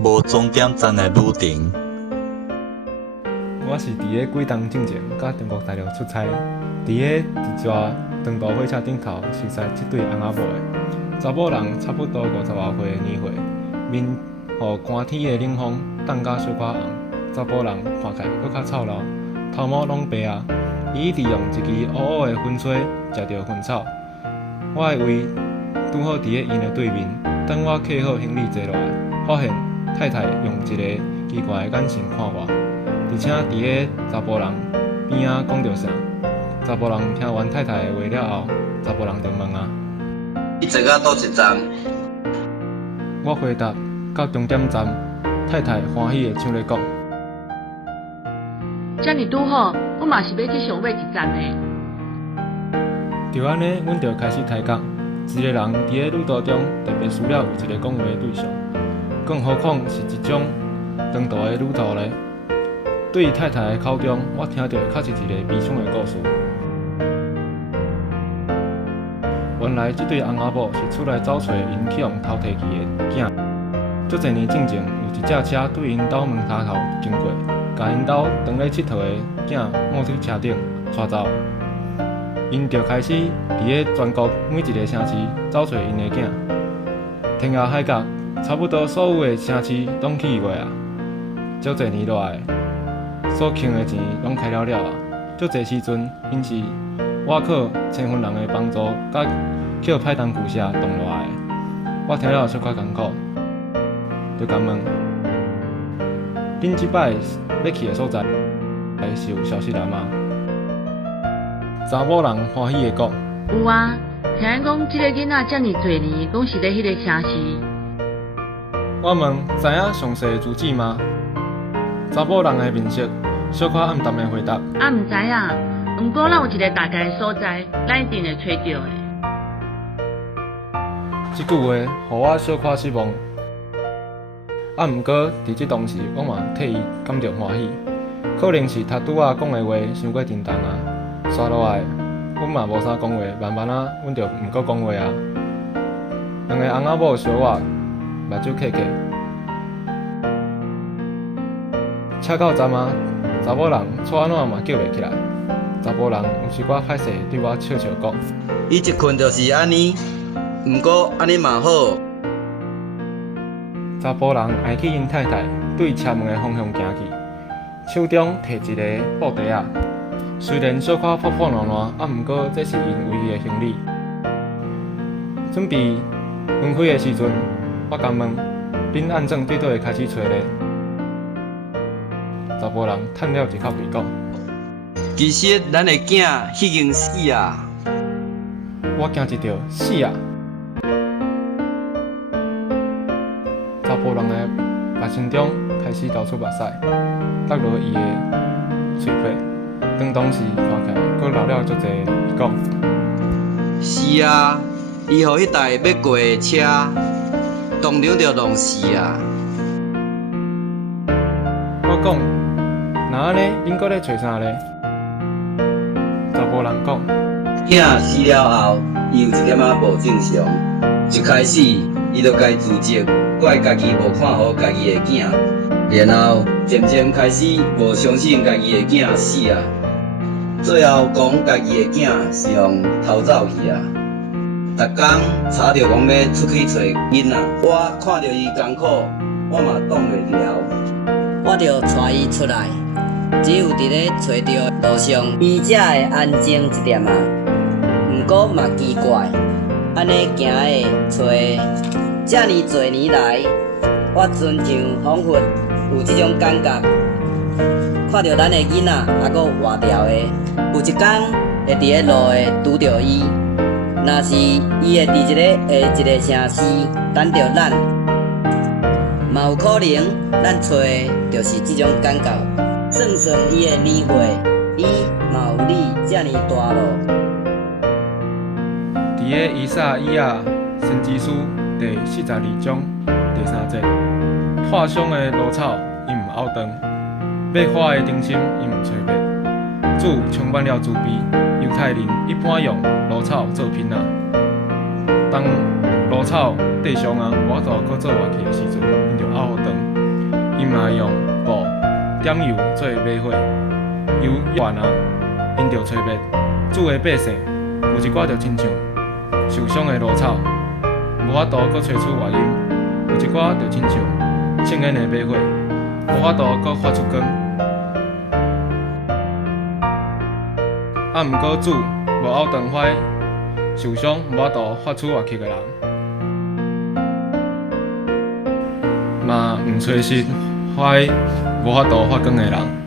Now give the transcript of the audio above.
无终点站的旅程。我是伫个几冬进前，甲中国大陆出差，伫个一蛇长途火车顶头熟悉这对翁仔某的。查某人差不多50外岁的年岁，面予寒天的冷风冻甲小可红。查某人看起来搁较操劳，头毛拢白啊。伊一直用一支乌乌的粉吹食着薰草。我的位拄好伫个因的对面，等我客好行李坐落来，发现太太用一个奇怪的眼神看我。而且伫个查甫人边仔讲着啥，查甫人听完太太的话了后，查甫人就问啊：你坐到倒一站？我回答：到终点站。太太欢喜的像咧讲：遮尔拄好，我嘛是要去上尾一站的。就安尼，阮就开始抬杠。一个人伫个旅途中特别需要有一个讲话的对象，更何况是一种长途的旅途呢？对太太的口中，我听到确实一个悲伤的故事。原来这对翁仔某是出来找找因去用偷摕去的囝。足侪年之前，有一只车对因兜门骹头经过，甲因兜当咧佚佗的囝卧伫车顶带走。因就开始伫个全国每一个城市找找因的囝。天涯海角，差不多所有的城市拢去过啊。足侪年落来，所欠的钱拢开了啊。足侪时阵，因是我靠千分人的帮助，甲捡歹东旧社动落来的。我听了小可艰苦，就甲问：恁即摆要去的所在，是有消息来吗？查某人欢喜的讲：有啊，听人讲即个囡仔遮尔侪年，拢是咧迄个城市。我问：知影详细的住址吗？查某人的面色小可暗淡的回答：毋知啊，毋过咱有一个大概的所在，咱一定会找到的。这句话互我小可失望。毋过伫这当时，我嘛替伊感到欢喜。可能是他拄仔讲的话伤过沉重啊。刷落来，阮嘛无啥讲话，慢慢啊，阮就毋搁讲话啊。两个翁仔某相我，目睭揢揢。车到站啊，查某人错安怎嘛叫袂起来。查甫人有时寡歹势对我笑笑讲：伊一困就是安尼，毋过安尼嘛好。查甫人挨去因太太对车门的方向行去，手中摕一个布袋仔。虽然小可破破烂烂，毋过这是因唯一的行李。准备分开的时阵，我甲问：恁按怎对倒会开始找咧？查甫人叹了一口气讲：其实咱的囝已经死啊！我惊一跳，死啊！查甫人的目睛中开始流出目屎，落落伊的嘴皮。当时看起来，佫流了足侪。伊讲：是啊，伊予迄台要过的车，当场就弄死啊！我讲：那安尼，恁佫咧找啥咧？查甫人讲：囝死了后，伊有一点仔无正常。一开始，伊就该自责，怪家己无看好家己的囝，然后渐渐开始无相信家己的囝死啊。最后讲家己的囝是用偷走去啊！逐工查着讲要出去找囡仔，我看着伊艰苦，我嘛挡袂牢，我着带伊出来。只有伫咧找着路上，伊才会安静一点啊。毋过嘛奇怪，安尼行的找遮尔侪年来，我亲像仿佛有即种感觉。看到咱的囡仔还佫活着的，有一天会伫咧路的拄着伊。若是伊会伫一个城市等着咱，嘛有可能咱找的就是即种感觉。算算伊的年岁，伊嘛有你遮尔大咯。伫个《以赛亚先知书》第42章第3节，破伤的芦草伊毋拗断，要花的灯芯伊毋吹灭。主充满了慈悲，犹太人一般用芦草做品仔。当芦草地上啊，无法度搁做活去的时阵，因就拗好断。会用布点油做买火，油完啊，因着吹灭。煮的百姓有一寡着亲像受伤的芦草，无法度搁吹出外音；有一寡着亲像呛烟的买火，无法度搁发出光。啊，毋过煮无拗长火，受伤无法度发出外气的人，嘛毋吹熄火无法度发光的人。